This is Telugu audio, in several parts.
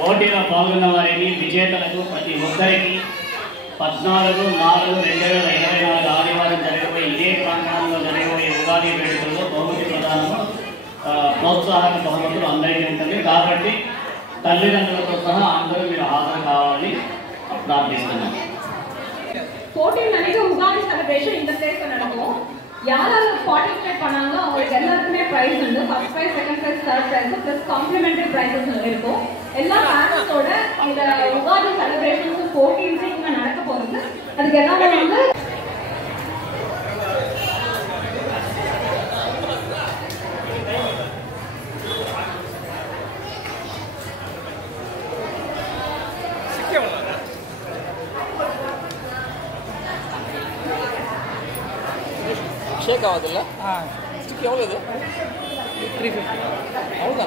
పోటీలో పాల్గొన్న వారికి విజేతలకు ప్రతి ఒక్కరికి 14/4/2024 ఆదివారం జరగబోయే ఇదే ప్రాంగణంలో జరగబోయే ఉగాది వేడుకల్లో బహుమతి ప్రదానం ప్రోత్సాహక బహుమతులు అందరికీ ఉంటుంది. కాబట్టి తల్లిదండ్రులతో సహా అందరూ మీరు హాజరు కావాలని ప్రార్థిస్తున్నాం. போட்டியில் நினைக்க உகாதி செலிப்ரேஷன் இந்த பிளேஸ்ல நடக்கும். யாராவது பார்ட்டிசிபேட் பண்ணாங்களோ அவங்களுக்கு எல்லாருக்குமே பிரைஸ் உண்டு. First prize, second prize, third prize plus complementary prices இருக்கும். எல்லா பேரண்ட்ஸோட இந்த உகாதி செலிப்ரேஷன்ஸ் போட்டியும் இங்க நடக்க போகுது. அதுக்கு எல்லாமே வந்து షేక్ అవ్వదుల్లా స్టిక్ ఇవ్వలేదు 350 అవునా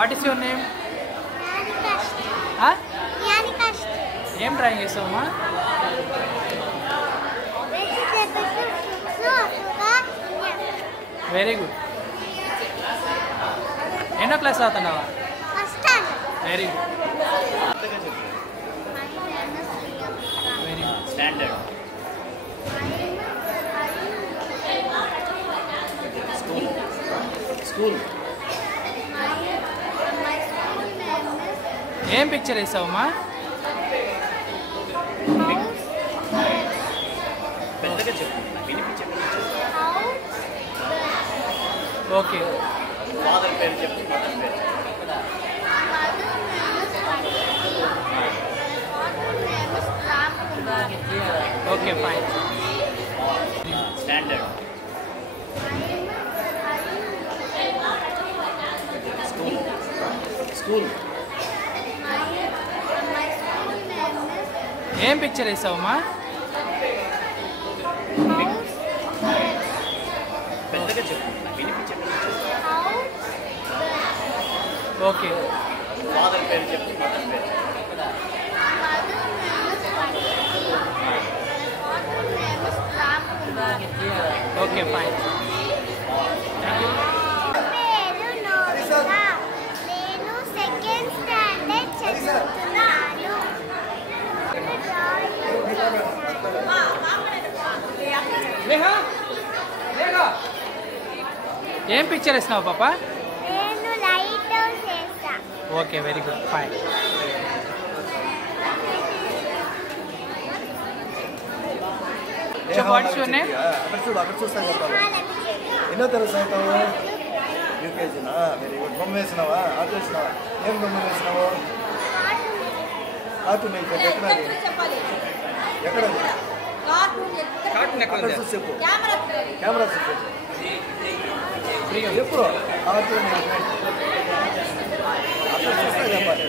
What is your name? Huh? Em trying చేసావమ్మా? Very good. ఎన్నో క్లాస్ చదువుతున్నావా? First standard. Very good. Very good. Standard. School. ఏం పిక్చర్ వేసావమ్మా? పెద్దగా చెప్పు. ఓకే. ఫాదర్ పేరు చెప్పు. మదర్ పేరు చెప్పు. Okay fine. స్టాండర్డ్. స్కూల్ ఏం పిక్చర్ వేసావమ్మా? పెద్దగా చెప్పు, వినిపించండి. ఓకే. ఫాదర్ పేరు చెప్పు, మదర్ పేరు. Okay fine. నేను సెకండ్ స్టాండర్డ్ చదువుతున్నాను. ఏం పిక్చర్ వేసినావు పాప? నేను లైట్ హౌస్ చేస్తా. Okay very good fine. What's your name? అక్కడ చూస్తాను చెప్పాలి. ఎన్నో తరగతి చదువుతావు? యూకేజీనా? Very good. బొమ్మ వేసినావా? ఆట వేసినావా? ఏం బొమ్మ వేసినావు? కార్టూన్ వేసావు. ఎక్కడది? ఎక్కడది? అక్కడ చూసి చెప్పు. కెమెరా చూసి చెప్పు. చెప్పు. కార్టూన్ అక్కడ చూస్తా చెప్పాలి.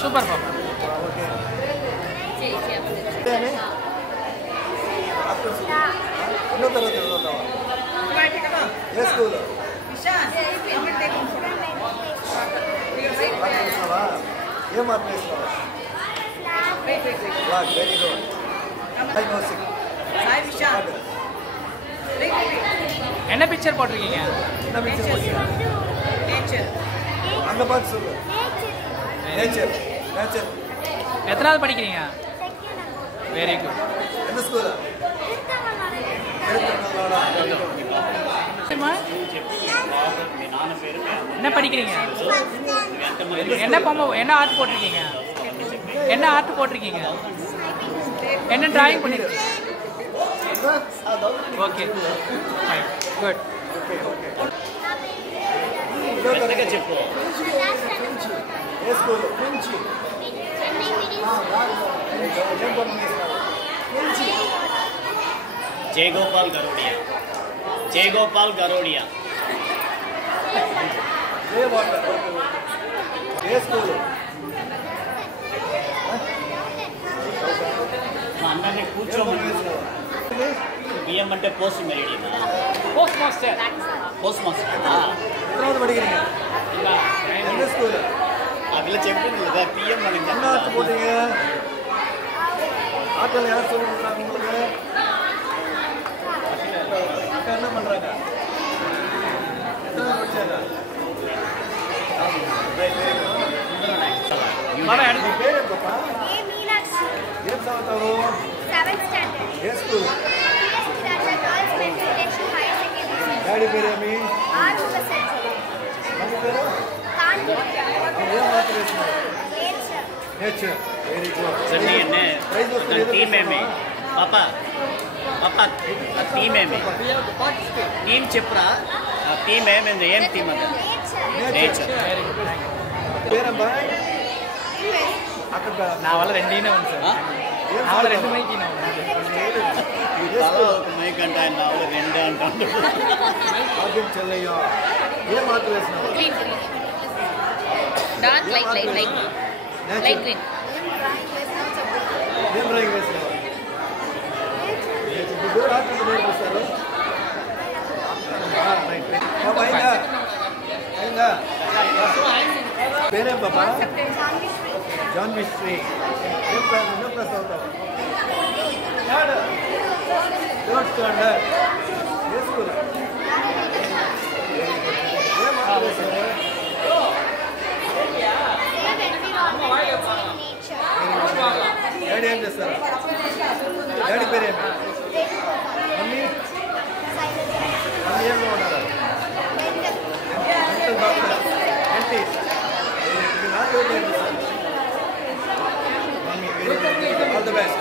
సూపర్ పాప. ఓకే. ఎన్నో తరగతి చదువుతావా? ఏ స్కూల్? ఏం మార్పు వేసినావా? Very good. என்ன பிக்சர் போட்டிருக்கீங்க? என்ன பிக்சர் போட்டிருக்கீங்க? அங்க பாத்து சொல்லு. நேச்சர். எத்தனாவது படிக்கிறீங்க? Very good. எந்த ஸ்கூல்? என்ன படிக்கிறீங்க? என்ன ஆர்ட் போட்டிருக்கீங்க? என்ன டிராயிங் பண்ணிருக்கீங்க? Okay fine good. చెప్పు. ఏ స్కూల్? జయగోపాల్ గరోడియా. ఏ స్కూల్? మా అన్నని కూర్చోమని. బిఎం అంటే పోస్ట్ మెరిడియన్. Post master. எத்தனாவது படிக்கிறீங்க? எந்த ஸ்கூல்? அதுல చెప్పింది பிஎம் అని. என்ன ஆர்ட் போட்டீங்க? ஆட்கள் யார் சொல்லி கொடுக்குறாங்க உங்களுக்கு? அக்கா என்ன பண்றாங்க? எத்தனை படிச்சாங்க? బాబా అడుగు. నీ పేరు ఏంటప్పా? ఏ మీనాక్షి. ఏం చదువుతావు? 7th standard. ఏ school? Girls matriculation higher secondary. Daddy పేరేమి? ఆరుముగ సెంచరీ. మమ్మీ పేరు? కాంతి. ఏం ఆర్ట్ వేసినావు? నేచర్. Very good. సన్నీ అనే టీమ్ ఏమే పాపా టీమ్ ఏమే టీమ్ చెప్పురా. టీమ్ ఏమైంది? ఏం టీమ్ అది? నేచర్. పేరమ్మా? అక్కడ నా వల్ల రెండైనా ఉంది సార్. నా వల్ల రెండు మైకినా ఉంది. ఒక మైక్ అంటే ఆయన నా వల్ల రెండే అంటాడు. భాగ్యం చెల్లయ్య. ఏం ఆర్ట్ వేసినావు? Dark light green. ఏం డ్రాయింగ్ వేసినావు? ఇప్పుడు ఆర్ట్ ఎంత నేర్పిస్తారు? పాపా అయిందా? పేరేం పాపా? జాన్ మిస్ట్రీ. ఏం క్లాస్ అవుతావు? Third standard. ఏ స్కూల్? ఏం ఆర్ట్ వేసావు? డాడీ ఏం చేస్తారు? డాడీ పేరేమి? మమ్మీ ఏమో ఉన్నారా? డాక్టర్ ఏంటి? నాకు ఏం చేస్తారు? Mummy all the best.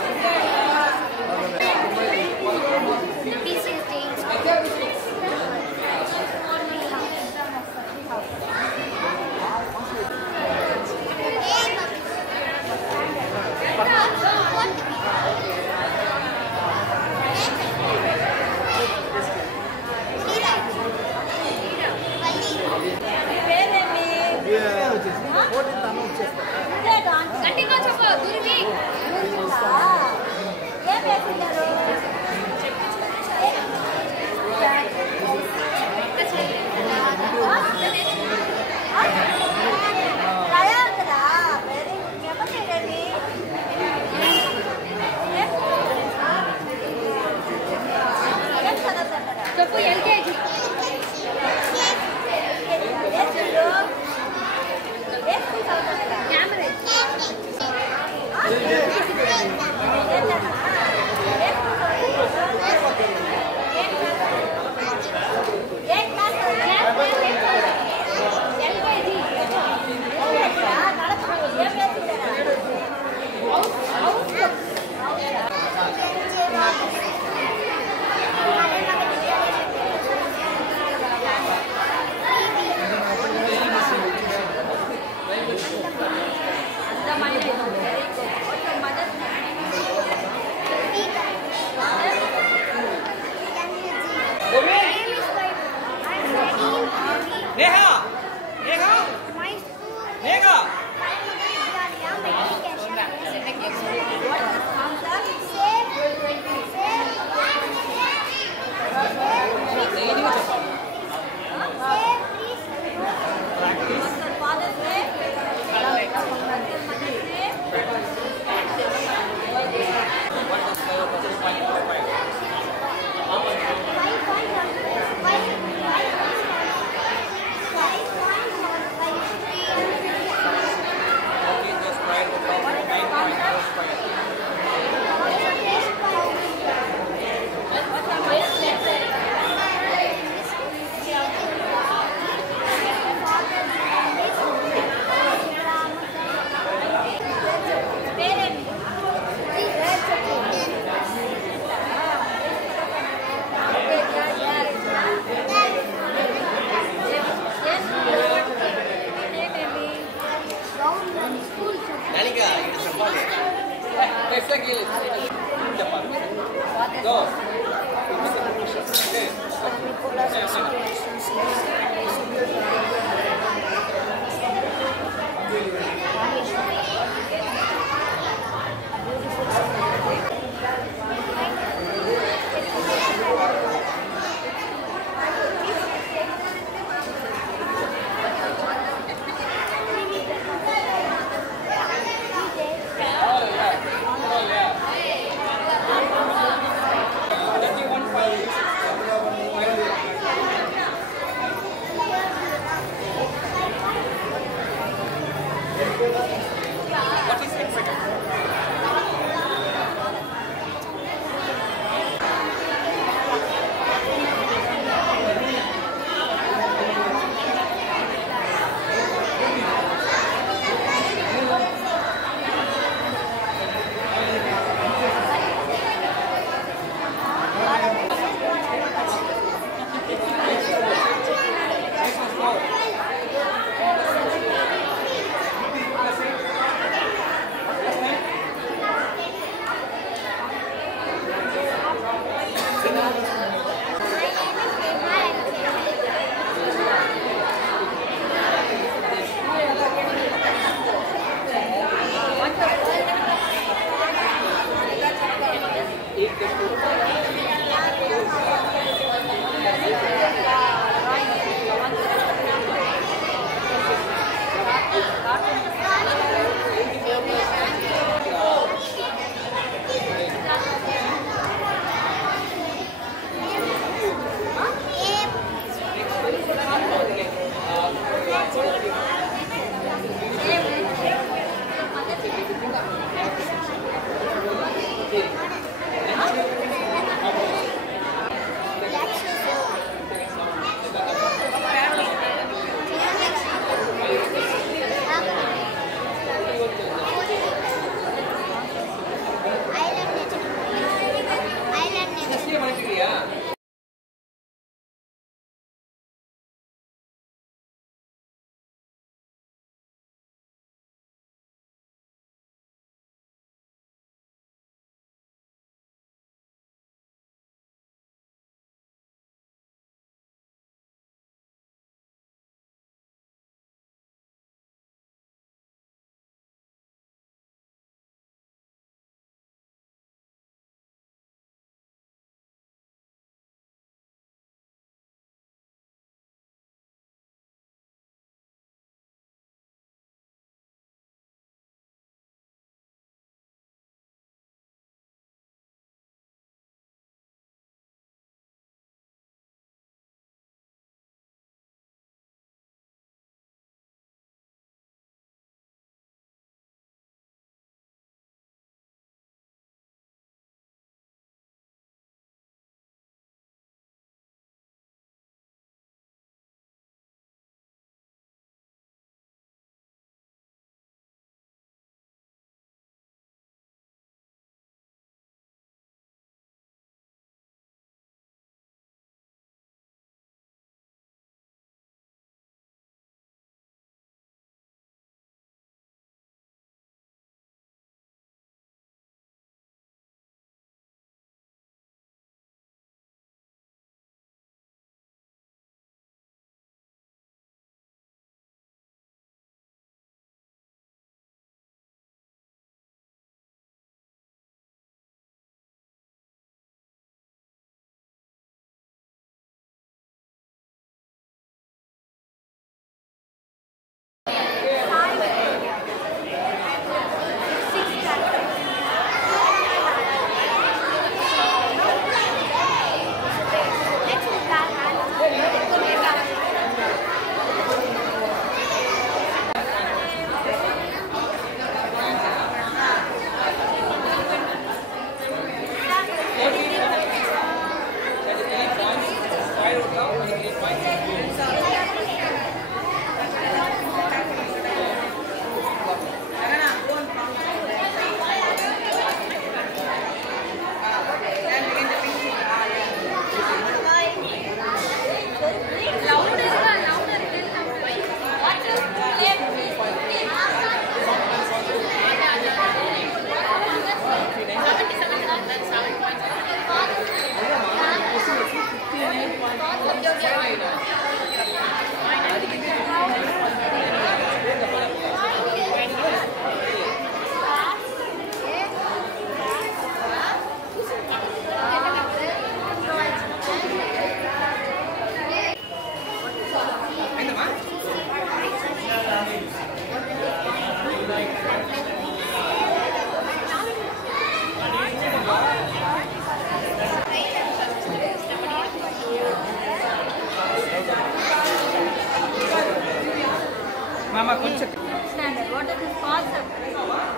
Mama, కొంచెం Standard. What is this concept?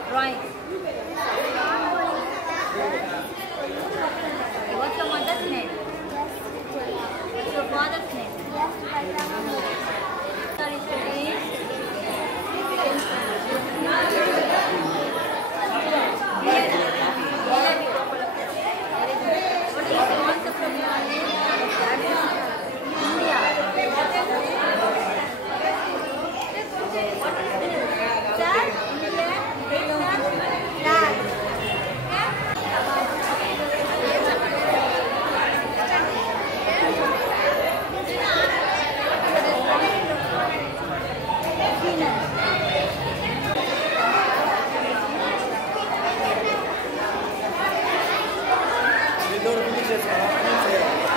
Drawing. What's your mother's name? What's your father's name? Sorry, studying. What is the concept of your name? India. Dad, Dad.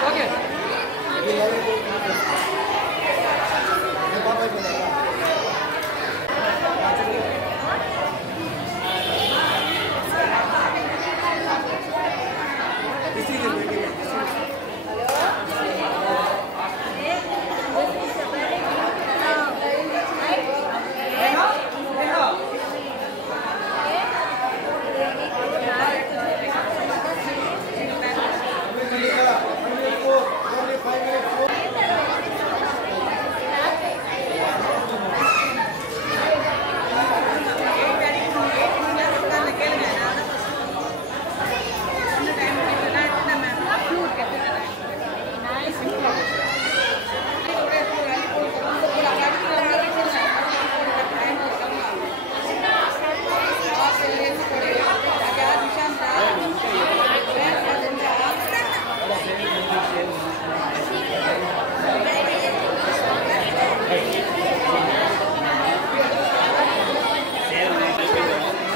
Okay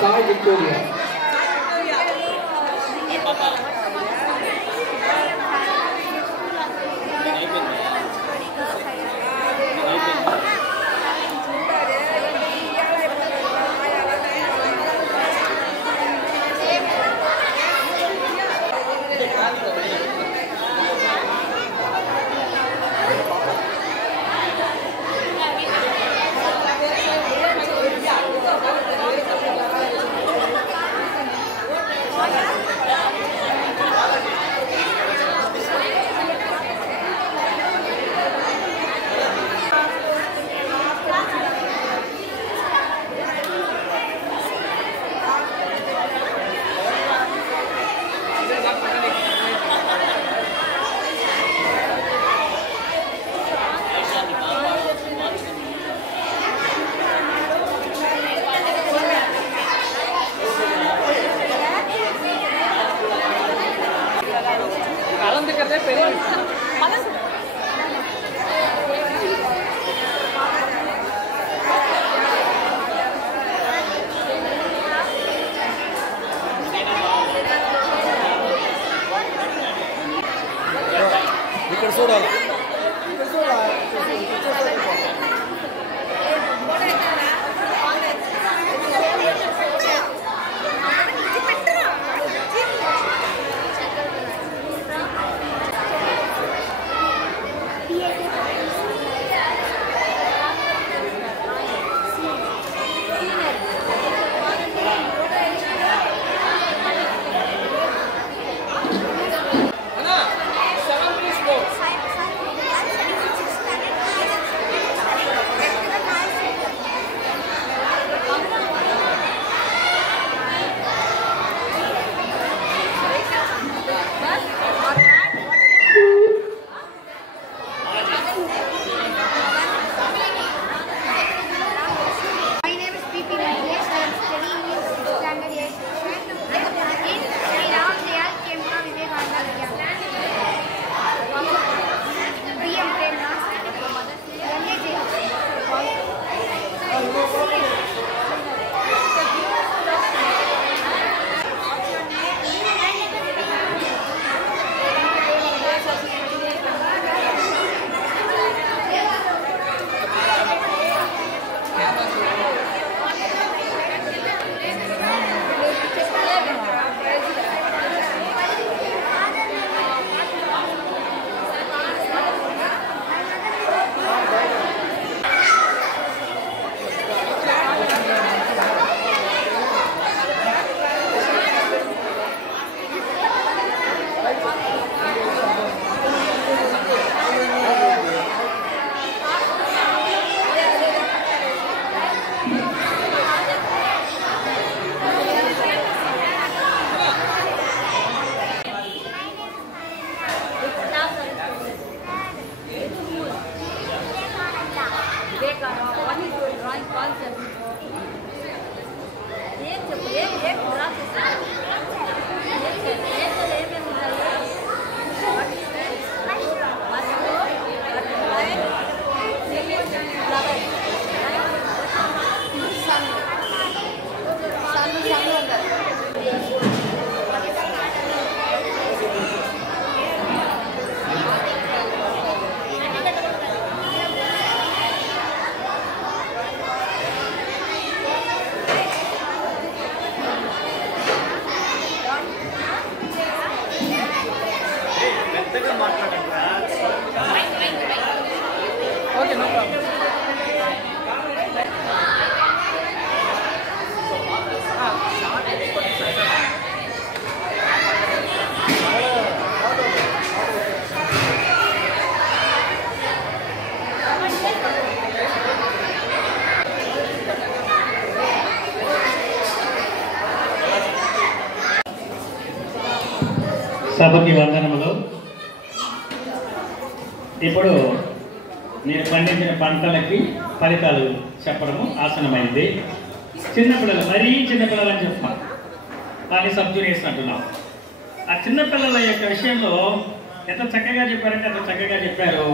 Sai Victoria. కాలం దగ్గర పెళ్ళి ఇక్కడ చూడాలి ఇక్కడ చూడాలి ఓకే నో ప్రాబ్లం. సభకి వందనములు. ఇప్పుడు మీరు పండించిన పంటలకి ఫలితాలు చెప్పడము ఆసనమైంది. చిన్నపిల్లలు, మరీ చిన్నపిల్లలు అని చెప్తాం, కానీ సబ్జూనియర్స్ అంటున్నాం. ఆ చిన్నపిల్లల యొక్క విషయంలో ఎంత చక్కగా చెప్పారంటే అంత చక్కగా చెప్పారు.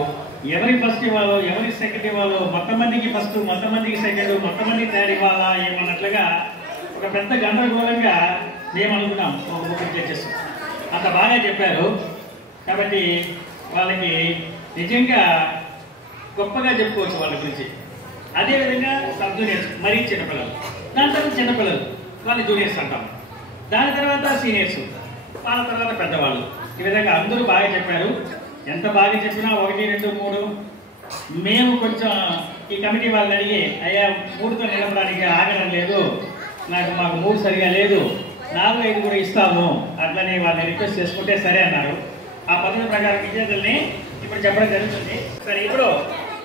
ఎవరి ఫస్ట్ ఇవ్వాలో, ఎవరి సెకండ్ ఇవ్వాలో, మొత్తమందికి ఫస్ట్, మొత్తమందికి సెకండ్, మొత్తమందికి థర్డ్ ఇవ్వాలా ఏమన్నట్లుగా ఒక పెద్ద గందరగోళంగా మేము అనుకున్నాం. ఒక జడ్జెస్ అంత బాగా చెప్పారు. కాబట్టి వాళ్ళకి నిజంగా గొప్పగా చెప్పుకోవచ్చు వాళ్ళ గురించి. అదేవిధంగా సబ్ జూనియర్స్, మరీ చిన్నపిల్లలు, దాని తర్వాత చిన్నపిల్లలు, వాళ్ళు జూనియర్స్ అంటాం. దాని తర్వాత సీనియర్స్, వాళ్ళ తర్వాత పెద్దవాళ్ళు. ఈ విధంగా అందరూ బాగా చెప్పారు. ఎంత బాగా చెప్పినా 1, 2, 3 మేము కొంచెం ఈ కమిటీ వాళ్ళని అడిగి, అయ్యా 3తో నిలబడడానికి ఆగడం లేదు, మాకు 3 సరిగా లేదు, 4, 5 కూడా ఇస్తాము అట్లని వాళ్ళని రిక్వెస్ట్ చేసుకుంటే సరే అన్నారు. ఆ పద్ధతి ప్రకారం విద్యార్థుల్ని ఇప్పుడు చెప్పడం జరుగుతుంది. సరే, ఇప్పుడు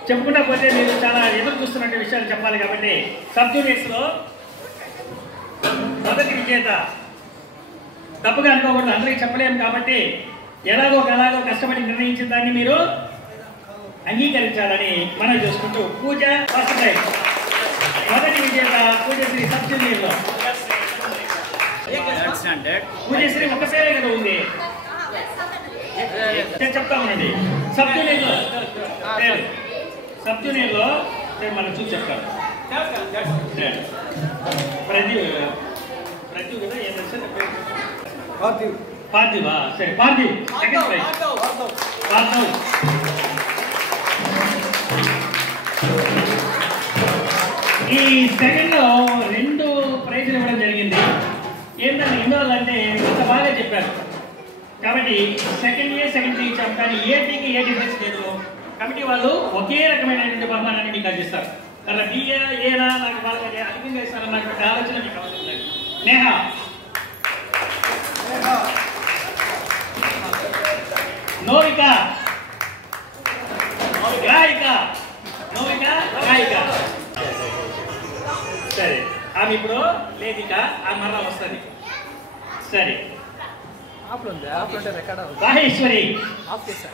చెప్పుకుంటా పోతే మీరు చాలా ఎదురు చూస్తున్న విషయాలు చెప్పాలి. కాబట్టి సబ్ జూనియర్స్లో మొదటి విజేత తప్పుగా అనుకోకూడదు, అందరికీ చెప్పలేము. కాబట్టి ఎలాగో కష్టపడి నిర్ణయించిన దాన్ని మీరు అంగీకరించాలని మనం చూసుకుంటూ పూజ ఫస్ట్ ప్రైజ్ మొదటి విజేత పూజశ్రీ సబ్ జూనియర్లో. పూజశ్రీ ఒక పేరే కదా ఉంది, చెప్తా ఉండండి. సబ్ జూనియర్లో మనం చూసి చెప్తాను. ప్రతి కదా పార్థివా? సరే, పార్థివ్ సెకండ్ ప్రైజ్. పార్థవ్ ఈ సెకండ్లో 2 ప్రైజులు ఇవ్వడం జరిగింది. ఏంటంటే ఎందువల్లంటే ఇంత బాగా చెప్పారు కాబట్టి సెకండ్ ఇచ్చాం. కానీ ఏటీకి ఏ డిఫరెన్స్ లేదు. కమిటీ వాళ్ళు ఒకే రకమైనటువంటి బహుమానాన్ని మీకు అందిస్తారు. అలా బిఏ ఏనా నాకు బాగా అధికంగా ఇస్తారన్నటువంటి ఆలోచన మీకు అవసరం లేదు. నేహా, నోవిక గాయిక. సరే, ఆమె ఇప్పుడు లేదిక, ఆ మరలా వస్తుంది. సరే,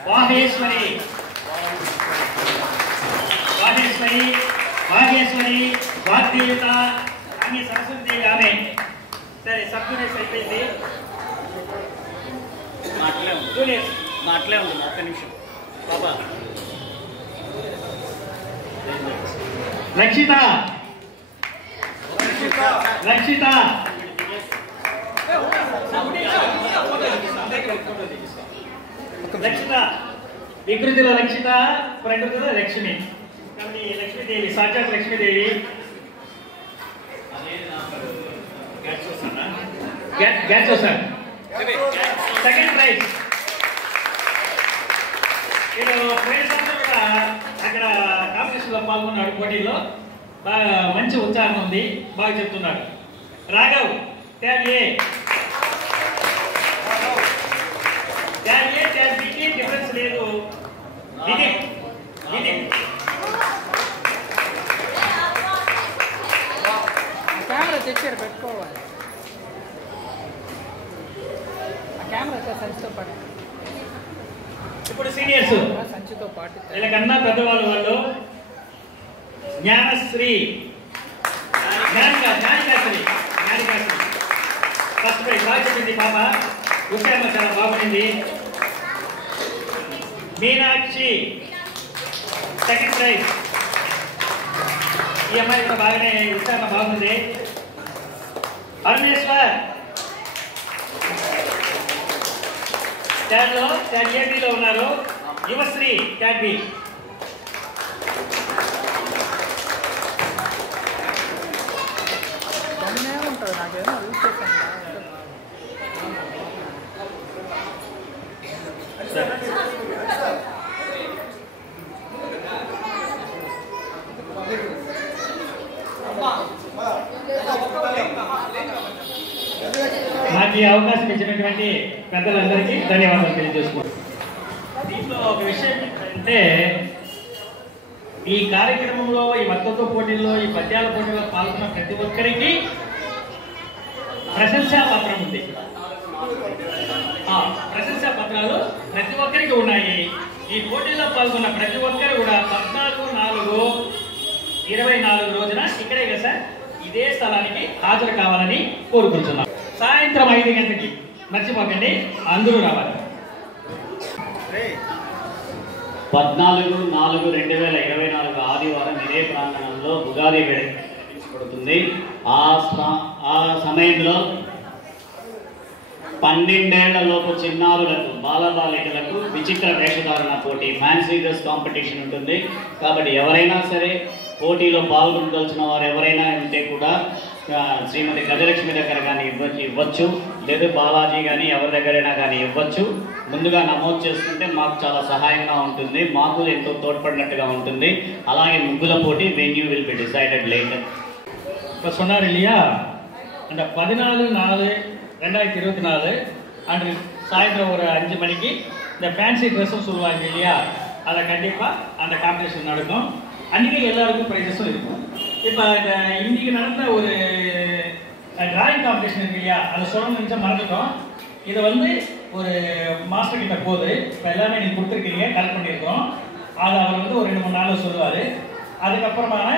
వాహేశ్వరి వాగ్దేవత అన్ని సరస్వతి ఆమె. సరే, సబ్ జూనియర్స్ అయిపోయింది. మాటలే ఉంది ఒక్క నిమిషం బాబా. రక్షిత వికృతిలో రక్షిత, ప్రకృతిలో లక్ష్మి. కాబట్టి లక్ష్మీదేవి, సాక్షాత్ లక్ష్మీదేవి. Second prize. నేను ఫ్రెండ్స్ అందరూ కూడా అక్కడ కాంపిటీషన్లో పాల్గొన్నాడు. పోటీలో బాగా మంచి ఉత్సాహం ఉంది, బాగా చెప్తున్నాడు. రాఘవ్ ట్యాగ్ ఏ ట్యాగ్ బికి డిఫరెన్స్ లేదు. కెమెరా తెచ్చారు, పెట్టుకోవాలి. కెమెరా సంచితో పాటు. ఇప్పుడు సీనియర్స్ సంచితో పాటు వీళ్ళకన్నా పెద్దవాళ్ళు వాళ్ళు. జ్ఞానశ్రీ, జ్ఞానికాశ్రీ ఫస్ట్ ప్రైజ్ బాగా చెప్పింది పాప. ఉషామ్మ చాలా బాగుంది. Meenakshi second prize. ఈ అమ్మాయి కూడా బాగానే ఉషామ్మ బాగుంది. పరమేశ్వర్ స్టాండ్లో స్టాండ్ ఏబీలో ఉన్నారు. Yuvasri stand B. ఉంటుంది నాకేమో యూజ్ చేశాను. నాకు ఈ అవకాశం ఇచ్చినటువంటి పెద్దలందరికీ ధన్యవాదాలు తెలియజేసుకుంటాను. దీంట్లో ఒక విషయం ఏంటంటే ఈ కార్యక్రమంలో ఈ వక్తృత్వ పోటీల్లో ఈ పద్యాల పోటీల్లో పాల్గొన్న ప్రతి ఒక్కరికి ప్రశంసా పత్రం ఉంది. ప్రశంసా పత్రాలు ప్రతి ఒక్కరికి ఉన్నాయి. ఈ పోటీల్లో పాల్గొన్న ప్రతి ఒక్కరు కూడా 14/4/24 రోజున ఇక్కడే కదా సార్ ఇదే స్థలానికి హాజరు కావాలని కోరుకుంటున్నాం. సాయంత్రం 5 గంటలకి మర్చిపోకండి, అందరూ రావాలి. 14/4/2024 ఆదివారం ఇదే ప్రాంగణంలో ఉగాది వేడుక నిర్వహించబడుతుంది. ఆ సమయంలో 12 ఏళ్లలోపు చిన్నారులకు బాలబాలికలకు విచిత్ర వేషధారణ పోటీ ఫ్యాన్సీ డ్రెస్ కాంపిటీషన్ ఉంటుంది. కాబట్టి ఎవరైనా సరే పోటీలో పాల్గొనదలిచిన వారు ఎవరైనా ఉంటే కూడా శ్రీమతి గజలక్ష్మి దగ్గర కానీ ఇవ్వచ్చు, లేదా బాలాజీ కానీ ఎవరి దగ్గరైనా కానీ ఇవ్వచ్చు. ముందుగా నమోదు చేసుకుంటే మాకు చాలా సహాయంగా ఉంటుంది, మాకు ఎంతో తోడ్పడినట్టుగా ఉంటుంది. అలాగే ముగ్గుల పోటీ venue will be decided later. இப்போ சொன்னார் இல்லையா, அந்த 14/4/2024 அன்று சாயந்தரம் ஒரு 5 மணிக்கு இந்த ஃபேன்சி ட்ரெஸ்ஸும் சொல்லுவாங்க இல்லையா, அதை கண்டிப்பாக அந்த காம்படிஷன் நடக்கும். அன்றைக்கி எல்லாருக்கும் ப்ரைஸஸும் இருக்கும். இப்போ இந்த இன்றைக்கி நடந்த ஒரு டிராயிங் காம்படிஷன் இருக்கு இல்லையா, அதை சொல்லணும்னு நினச்சா மறந்துட்டோம். இதை வந்து ஒரு மாஸ்டர் கிட்ட போகுது. இப்போ எல்லாமே நீங்கள் கொடுத்துருக்கீங்க, கலெக்ட் பண்ணியிருக்கோம். அதை அவர் வந்து ஒரு 2-3 நாளில் சொல்லுவார். அதுக்கப்புறமான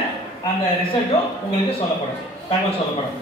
அந்த ரிசல்ட்டும் உங்களுக்கு சொல்லப்படும், தகவல் சொல்லப்படும்.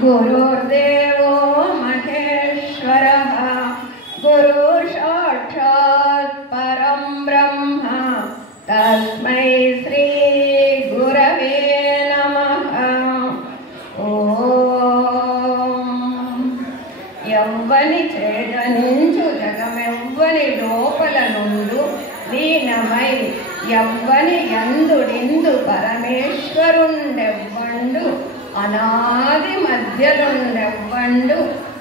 गुरुर्देवो महेश्वरः गुरुर्साक्षात् परं ब्रह्म तस्मै श्री गुरवे नमः। ओम यव्वनि చేదనించు జగమెవ్వని లోపల నుండు లీనమై యవ్వని యందుడిందు పరమేశ్వరుండెవ్వండు అనాది మధ్యలుండెవ్వండు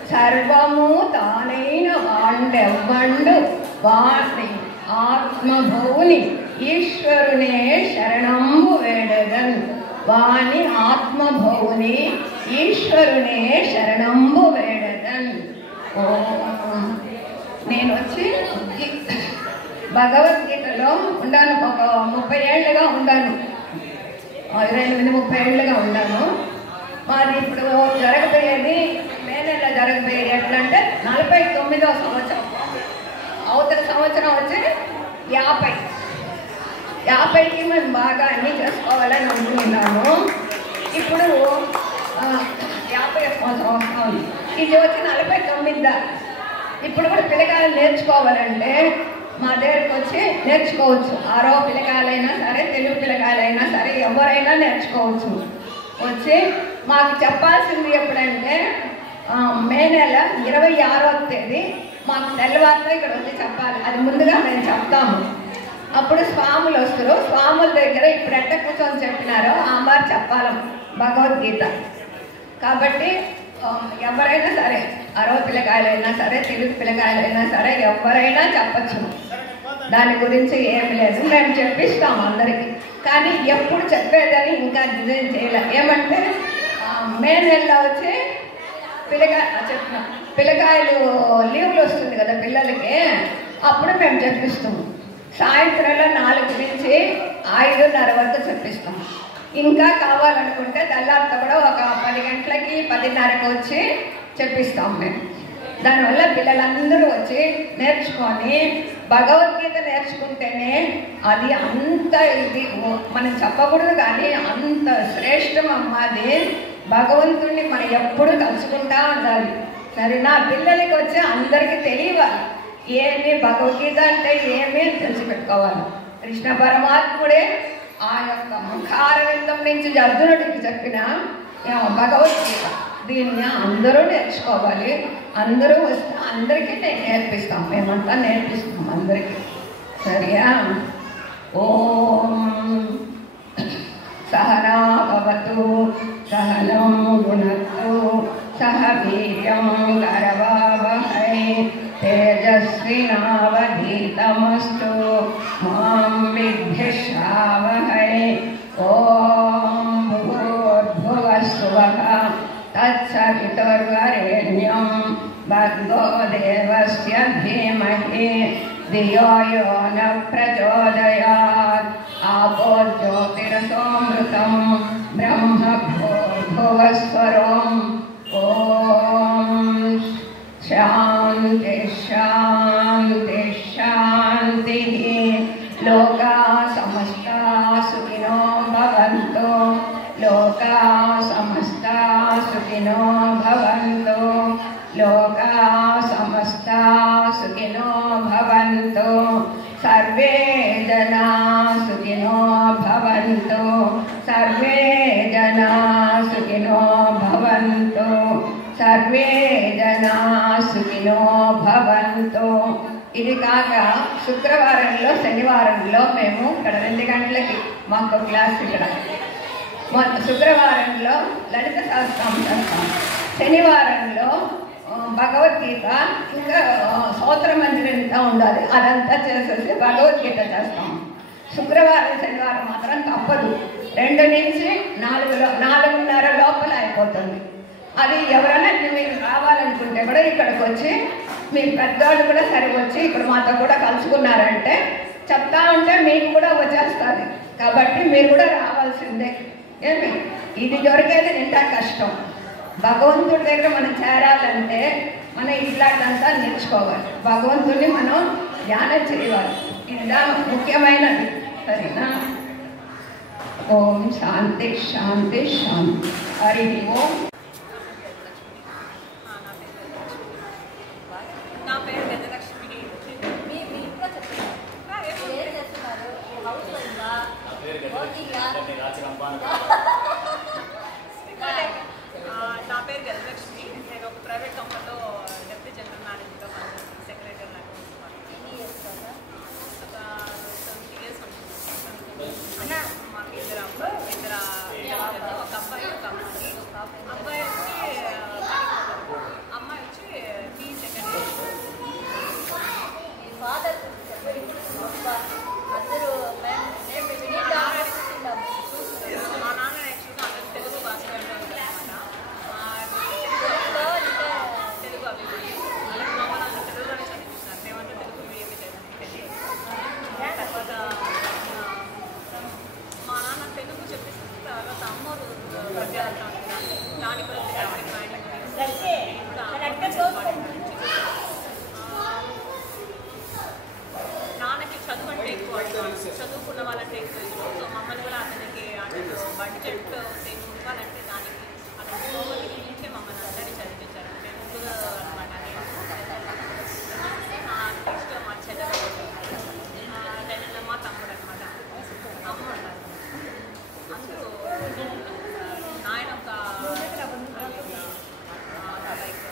సర్వము తానైన వాండెవ్వండు వాణి ఆత్మభౌని ఈశ్వరునే శరణంబు వేడగన్ వాణి ఆత్మభౌని ఈశ్వరునే శరణంబు వేడగన్. నేను వచ్చి భగవద్గీతలో ఉన్నాను, ఒక 30 ఏళ్ళుగా ఉన్నాను, 28-30 ఏళ్ళుగా ఉన్నాను. మాది ఇప్పుడు జరగబోయేది మే నెల జరగబోయేది ఎట్లంటే 49వ సంవత్సరం. అవతల సంవత్సరం వచ్చి 50కి మేము బాగా అన్నీ చేసుకోవాలని అనుకుంటున్నాము. ఇప్పుడు 50 సంవత్సరం ఇది వచ్చి 49 ఇప్పుడు కూడా పిల్లకాయలు నేర్చుకోవాలంటే మా దగ్గరికి వచ్చి నేర్చుకోవచ్చు. 6వ పిల్లకాయలైనా సరే, తెలుగు పిల్లకాయలైనా సరే, ఎవరైనా నేర్చుకోవచ్చు. వచ్చి మాకు చెప్పాల్సింది ఎప్పుడంటే మే నెల 26వ తేదీ మాకు తెల్లవారితో ఇక్కడ వచ్చి చెప్పాలి. అది ముందుగా మేము చెప్తాము. అప్పుడు స్వాములు వస్తారు. స్వాముల దగ్గర ఇప్పుడు ఎట్ట కూర్చొని చెప్పినారో ఆ మరి చెప్పాలి భగవద్గీత. కాబట్టి ఎవరైనా సరే, అరవ పిల్లకాయలైనా సరే, తెలుగు పిల్లకాయలైనా సరే, ఎవరైనా చెప్పచ్చు. దాని గురించి ఏమి లేదు, మేము చెప్పిస్తాము అందరికీ. కానీ ఎప్పుడు చెప్పేదని ఇంకా డిజైన్ చేయలేదు. ఏమంటే మే నెలలో వచ్చి పిల్లకాయలు లీవ్లు వస్తుంది కదా పిల్లలకి, అప్పుడు మేము చెప్పిస్తాము. సాయంత్రంలో 4 నుంచి 5:30 వరకు చెప్పిస్తాము. ఇంకా కావాలనుకుంటే తెల్లారితో కూడా ఒక 10 గంటలకి 10:30కి వచ్చి చెప్పిస్తాం మేము. దానివల్ల పిల్లలందరూ వచ్చి నేర్చుకొని భగవద్గీత నేర్చుకుంటేనే అది అంత ఇది మనం చెప్పకూడదు కానీ అంత శ్రేష్టం అమ్మాది. భగవంతుడిని మనం ఎప్పుడు తలుచుకుంటా ఉండాలి. సరేనా? పిల్లలకి వచ్చి అందరికీ తెలియాలి ఏమి భగవద్గీత అంటే ఏమి తెలిసిపెట్టుకోవాలి. కృష్ణ పరమాత్ముడే ఆ యొక్క ముఖారవిందం నుంచి అర్జునుడికి చెప్పిన భగవద్గీత. దీన్ని అందరూ నేర్చుకోవాలి. అందరూ వస్తే అందరికీ నేను నేర్పిస్తాం. మేమంతా నేర్పిస్తాం అందరికీ. సరియా? ఓం సహనా భవతు సహనౌ భునక్తు సహ వీర్యం కరవావహై తేజస్వినావధీతమస్తు మాం విద్విషావహై. ఓం భూర్భువస్సువః తత్సవితుర్వరేణ్యం భర్గో దేవస్య ధీమహి ధియో యో న ప్రచోదయాత్. ఆపో జ్యోతిరసోమృతం బ్రహ్మ భూర్భువస్వరం. ఓం శాంతి శాంతి శాంతి. లోకా సమస్తా సుఖినో భవంతు. లోకా సమస్తా సుఖినో భవంతు. లోకా సమస్తా సుఖినో భవంతు. సర్వే జనా సుఖినో భవంతు. సర్వే జనా సుఖినో భవంతు. సర్వే జనా సుఖినో భవంతు. ఇది కాక శుక్రవారంలో శనివారంలో మేము ఇక్కడ 2 గంటలకి మాకు క్లాస్ ఇక్కడ. శుక్రవారంలో లలిత సహస్రం చేస్తాం. శనివారంలో భగవద్గీత ఇంకా స్తోత్ర మందిరంతా ఉండాలి. అదంతా చేసేసి భగవద్గీత చేస్తాం. శుక్రవారం శనివారం మాత్రం తప్పదు. 2 నుంచి 4:30 లోపల అయిపోతుంది. అది ఎవరైనా మీరు రావాలనుకుంటే కూడా ఇక్కడికి వచ్చి మీ పెద్దవాళ్ళు కూడా సరే వచ్చి ఇక్కడ మాతో కూడా కలుసుకున్నారంటే చెప్తా ఉంటే మీకు కూడా వచ్చేస్తుంది. కాబట్టి మీరు కూడా రావాల్సిందే. ఏమి ఇది దొరికేది నిండా కష్టం. భగవంతుడి దగ్గర మనం చేరాలంటే మనం ఇట్లాంటిదంతా నేర్చుకోవాలి. భగవంతుడిని మనం ధ్యానం చేయాలి. ఇది ముఖ్యమైనది. సరేనా? ఓం శాంతి శాంతి శాంతి. హరి ఓం. నా పేరు గజలక్ష్మి. నా పేరు గజలక్ష్మి. నేను ఒక ప్రైవేట్ కంపెనీలో డెప్యూటీ జనరల్ మేనేజర్గా పనిచేస్తాను. సెక్రటరీ లాగా. ఒక 20 years ఉంటుంది. మాకు ఇద్దరు ఒక అబ్బాయి ఒక అమ్మాయి. అబ్బాయి వచ్చి అమ్మాయి వచ్చి బీ సెకండరీ. ఫాదర్ అందరూ మా నాన్న యాక్చువల్గా అందరూ తెలుగు భాషలో తెలుగు అభివృద్ధి అలాగే మా నాన్న తెలుగులోనే చదివిస్తారు. మేమంతా తెలుగు మీడియమే చదివి. తర్వాత మా నాన్న తెలుగు చెప్పేసి తర్వాత అమ్మోరు ప్రజాత దాని గురించి నాన్నకి చదువు అంటే ఎక్కువ, చదువుకున్న వాళ్ళంటే ఎక్కువ ఇష్టం. సో మమ్మల్ని కూడా అతనికి బడ్జెట్ ఇవ్వాలంటే దానికి అతను గోవకి నుంచి మమ్మల్ని అందరినీ చదివించారు. అంటే ముందుగా అనమాట. నాకు ఇష్టం మా చెల్లెలు మా తమ్ముడు అనమాట. అమ్మ ఉంటారు. అందరూ ఆయన ఒక లైక్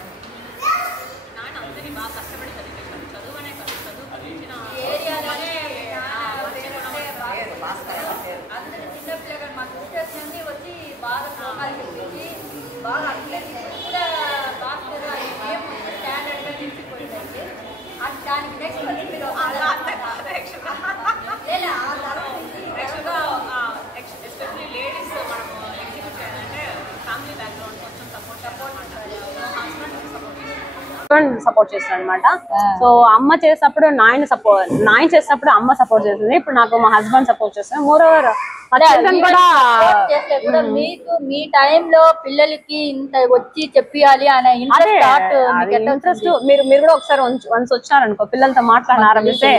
హస్బెండ్ సపోర్ట్ చేస్తాడు అనమాట. సో అమ్మ చేసినప్పుడు నాయన చేసినప్పుడు అమ్మ సపోర్ట్ చేస్తుంది. ఇప్పుడు నాకు మా హస్బెండ్ సపోర్ట్ చేస్తాను. మోరోవర్ కూడా మీకు మీ టైంలో పిల్లలకి ఇంత వచ్చి చెప్పాలి అనే ఇంట్రెస్ట్ మీరు కూడా ఒకసారి వన్స్ వచ్చారనుకో పిల్లలతో మాట్లాడిన ఆరంభిస్తే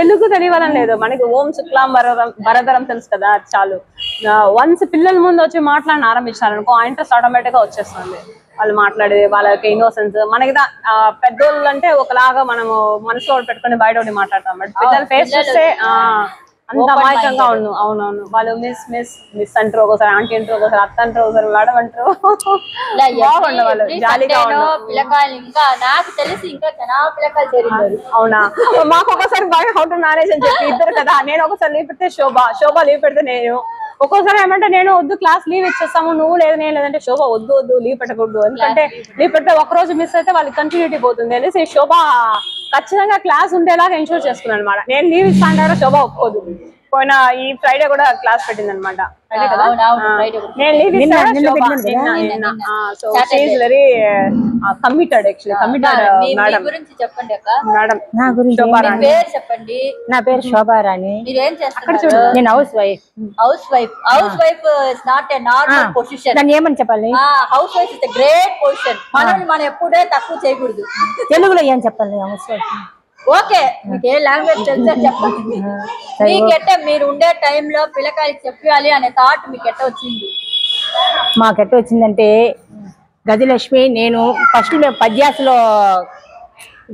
తెలుగు తెలియాలని లేదు, మనకి ఓం శుక్లాం వరదరం తెలుసు కదా, చాలు. వన్స్ పిల్లల ముందు వచ్చి మాట్లాడిన ఆరంభించారనుకో ఆ ఇంట్రెస్ట్ ఆటోమేటిక్ గా వచ్చేస్తుంది. వాళ్ళు మాట్లాడేది వాళ్ళకి ఇన్నోసెన్స్, మనకి పెద్దోళ్ళు అంటే ఒకలాగా మనము మనసులో పెట్టుకుని బయట ఒకటి మాట్లాడతాం. బట్ పిల్లలు ఫేస్ చేస్తే అంత అమాయకంగా అవును. అవునవును, వాళ్ళు మిస్ అంటారు, ఒకసారి ఆంటీ అంటారు, ఒకసారి అత్త అంటారు, ఒకసారి మేడం అంటారు. బాగుండు వాళ్ళు జాలీగా పిల్లకాయలు. ఇంకా నాకు తెలిసి ఇంకా పిల్లకాయలు చేరింటారు. అవునా, మాకు ఒకసారి బాగా హౌ టు మేనేజ్ అని చెప్పి ఇద్దరు కదా. నేను ఒకసారి లీవ్ పెడితే శోభ లీవ్ పెడితే నేను, ఒక్కోసారి ఏమంటే నేను వద్దు క్లాస్ లీవ్ ఇచ్చేస్తాము, నువ్వు లేదు నేను లేదంటే శోభ వద్దు లీవ్ పెట్టకూడదు, ఎందుకంటే లీవ్ పెడితే ఒకరోజు మిస్ అయితే వాళ్ళకి కంటిన్యూటీ పోతుంది అనేసి శోభ ఖచ్చితంగా క్లాస్ ఉండేలాగా ఇన్షూర్ చేసుకున్నాను అనమాట. నేను లీవ్ ఇస్తాను శోభ ఒప్పుకోదు. పోయిన ఈ ఫ్రైడే కూడా క్లాస్ పెట్టింది అనమాట. నేను లీవ్ ఇస్తాను వెరీ కమిటెడ్ మేడం. చెప్పండి మేడం, నా గురించి చెప్పండి. నా పేరు శోభారాణి. మీరేం చేస్తారు? నేను house wife. House wife is not a normal position. దాన్ని ఏమని చెప్పాలి? House wife is a great position. మనం ఎప్పుడే తక్కువ చేయకూడదు. తెలుగులో ఏం చెప్పాలి హౌస్ వైఫ్? ఓకే, మీకు ఏ లాంగ్వేజ్ తెలుసా చెప్పండి. మీకెట్ట మీరు ఉండే టైంలో పిల్లకాయలకి చెప్పాలి అనే థాట్ మీకు ఎట్ట వచ్చింది? మాకెట్ట వచ్చిందంటే గజలక్ష్మి, నేను ఫస్ట్ మేము పద్యాసలో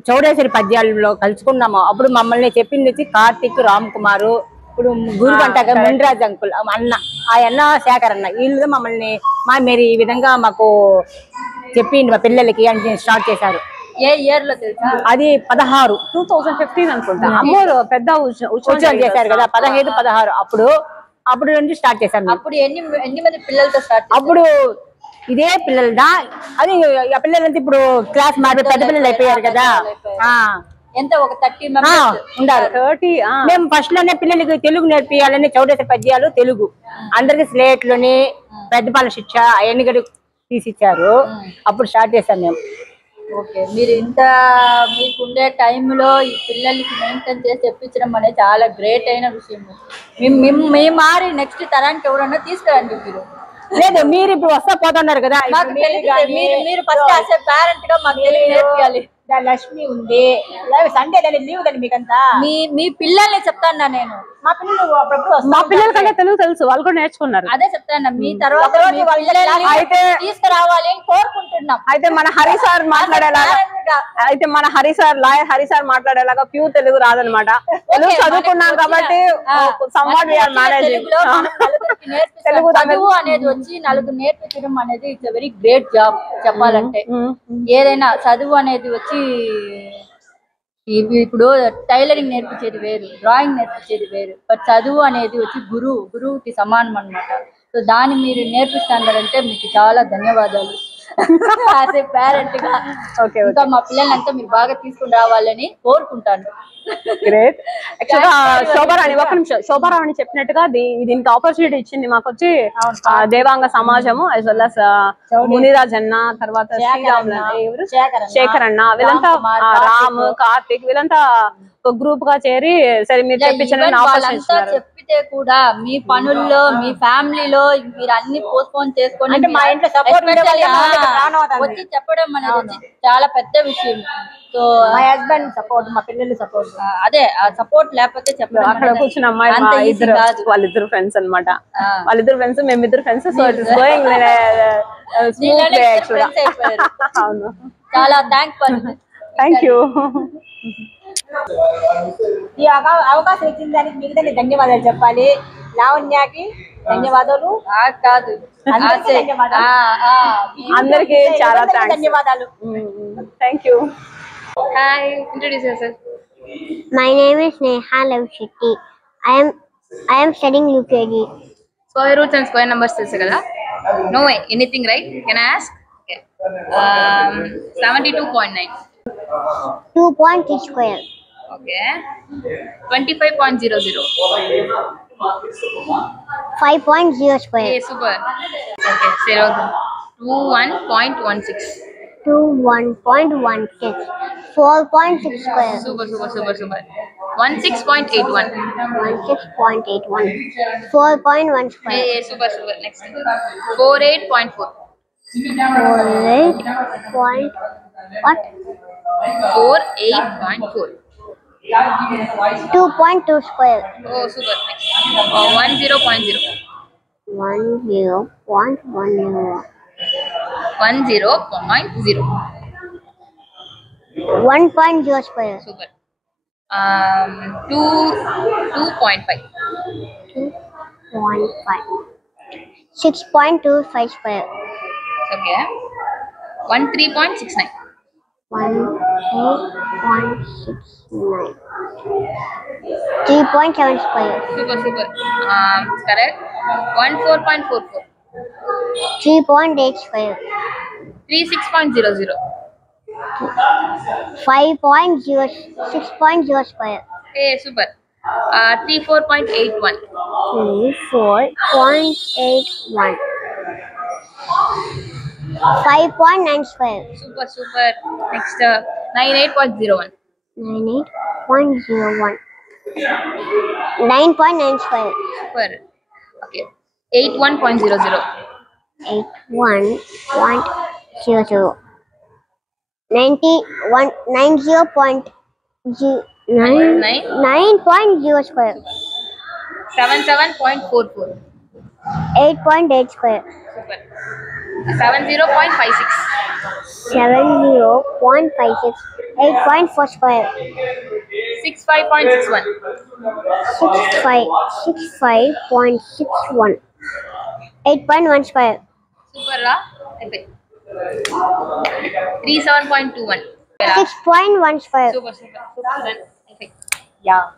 చౌడేశ్వరి పద్యాలలో కలుసుకున్నాము. అప్పుడు మమ్మల్ని చెప్పింది కార్తిక్, రామ్ కుమారు, ఇప్పుడు గురు అంటాక మున్రాజ్ అంకుల్ అన్న, ఆ అన్న శేఖర్ అన్న, వీళ్ళు మమ్మల్ని మీరు ఈ విధంగా మాకు చెప్పింది మా పిల్లలకి అని స్టార్ట్ చేశారు. ఏ ఇయర్ లో తెలుసా? అది 2015 అనుకుంటా. అమ్మోరు పెద్ద ఉత్సవం చేశారు కదా, 15, 16 అప్పుడు నుంచి స్టార్ట్ చేశారు. అప్పుడు ఎన్ని మంది పిల్లలతో స్టార్ట్? అప్పుడు ఇదే పిల్లలదా, అది ఆ పిల్లలంతా ఇప్పుడు క్లాస్ మారి పెద్ద పిల్లలు అయిపోయారు కదా. ఎంత ఒక 30 మెంబర్స్ ఉండారు. మేము ఫస్ట్ లోనే పిల్లలకి తెలుగు నేర్పియాలని చౌడేశ్వరి పద్యాలు తెలుగు అందరికి స్లేట్లోని పెద్దపాల శిక్ష అవన్నీ కూడా తీసిచ్చారు. అప్పుడు స్టార్ట్ చేశాం మేము. ఓకే, మీరు ఇంత మీకుండే టైంలో ఈ పిల్లలకి మెయింటైన్ చేసి తెప్పించడం అనేది చాలా గ్రేట్ అయిన విషయం. మీ మారి నెక్స్ట్ తరానికి ఎవరన్నా తీసుకురండి. మీరు లేదు, మీరు ఇప్పుడు వస్తా పోతున్నారు కదా, మీరు ఫస్ట్ యాజ్ ఏ పేరెంట్ గా మాకు నేర్పియాలి. లక్ష్మి ఉంది, సండే లీవ్ దండి మీకంతా. మీ పిల్లల్ని చెప్తాను నేను. మా పిల్లల కంటే తెలుగు తెలుసు, వాళ్ళు కూడా నేర్చుకున్నారు. అదే చెప్తాను, మీ తర్వాత అయితే తీసుకురావాలి అని కోరుకుంటున్నాం. అయితే మన లాయర్ హరి సార్ మాట్లాడేలాగా ప్యూర్ తెలుగు రాదనమాట. తెలుగు చదువుకున్నాం కాబట్టి తెలుగు అనేది వచ్చి నలుగురు నేర్పించడం అనేది ఇట్స్ వెరీ గ్రేట్ జాబ్ చెప్పాలంటే. ఏదైనా చదువు అనేది వచ్చి ఇప్పుడు టైలరింగ్ నేర్పించేది వేరు, డ్రాయింగ్ నేర్పించేది వేరు, బట్ చదువు అనేది వచ్చి గురువుకి సమానం అనమాట. సో దాన్ని మీరు నేర్పిస్తారంటే మీకు చాలా ధన్యవాదాలు యాజ్ ఏ పేరెంట్ గా. ఇంకా మా పిల్లలంతా మీరు బాగా తీసుకుని రావాలని కోరుకుంటాను. గ్రేట్. యాక్చువల్గా శోభారాణి, ఒక నిమిషం, శోభారాణి చెప్పినట్టుగా దీనికి ఆపర్చునిటీ ఇచ్చింది మాకు వచ్చి దేవాంగ సమాజము, యాజ్ వెల్ అస్ మునిరాజ్ అన్న, తర్వాత శేఖర్ అన్న, వీళ్ళంతా రామ్, కార్తిక్, వీళ్ళంతా ఒక గ్రూప్ గా చేరి సరే మీరు చెప్పించండి ఆపర్చునిటీ ఇస్తున్నారు. చెప్పితే కూడా మీ పనుల్లో మీ ఫ్యామిలీలో మీరు అన్ని పోస్ట్పోన్ చేసుకొని మా ఇంట్లో వచ్చి చెప్పడం అనేది వచ్చి చాలా పెద్ద విషయం. సో మా హస్బెండ్ సపోర్ట్, మా పిల్లలు సపోర్ట్, అదే ఆ సపోర్ట్ లేకపోతే చెప్పడం. అక్కడ కూర్చున్న అమ్మాయి వాళ్ళిద్దరు ఫ్రెండ్స్ అనమాట, వాళ్ళిద్దరు ఫ్రెండ్స్, మేమిద్దరు friends. So it is going అవును, చాలా థ్యాంక్ యూ. ఈ అవకాశం ఇచ్చిన దానికి మిగతా ధన్యవాదాలు చెప్పాలి. లావణ్యకి ధన్యవాదాలు కాదు, అందరికి చాలా ధన్యవాదాలు. Thank you. Hi, introduce yourself. My name is Neha Lavshetty. I am studying UKG. Square roots and square numbers తెలుసు కదా? No way, anything right? Can I ask? Okay. 72.9. 2.3 square. Okay. 25.00. 5.0 square. Okay, super. Okay, 21.16. to 1.16. 4.6 square. Super. 16.81. 16.81. 4.1 square. Yeah, super. Next. 48.4. 48 point what? 48.4. 2.2 square. Oh, super. Next. 10.0. 10.10. 10.0. 1.0 square. Super. 2.5. 2.5. 6.25 square. Okay. 13.69. 18.69. 3.7 square. Super. Correct. 14.44. 3.8 square. 36.00. 5.0. 6.0 square. Hey, super. 34.81. 34.81. 5.9 square. Super. Next, 98.01. 98.01. 9.9 square. Super. Okay. 81.00. 81.00. 9.0 square. 77.44. 8.8 square. Super. 70.56. 70.56. 8.4 square. 65.61. 65.61. 8.1 square. Super. 37.21. 6.1 square. Super. Done. Yeah.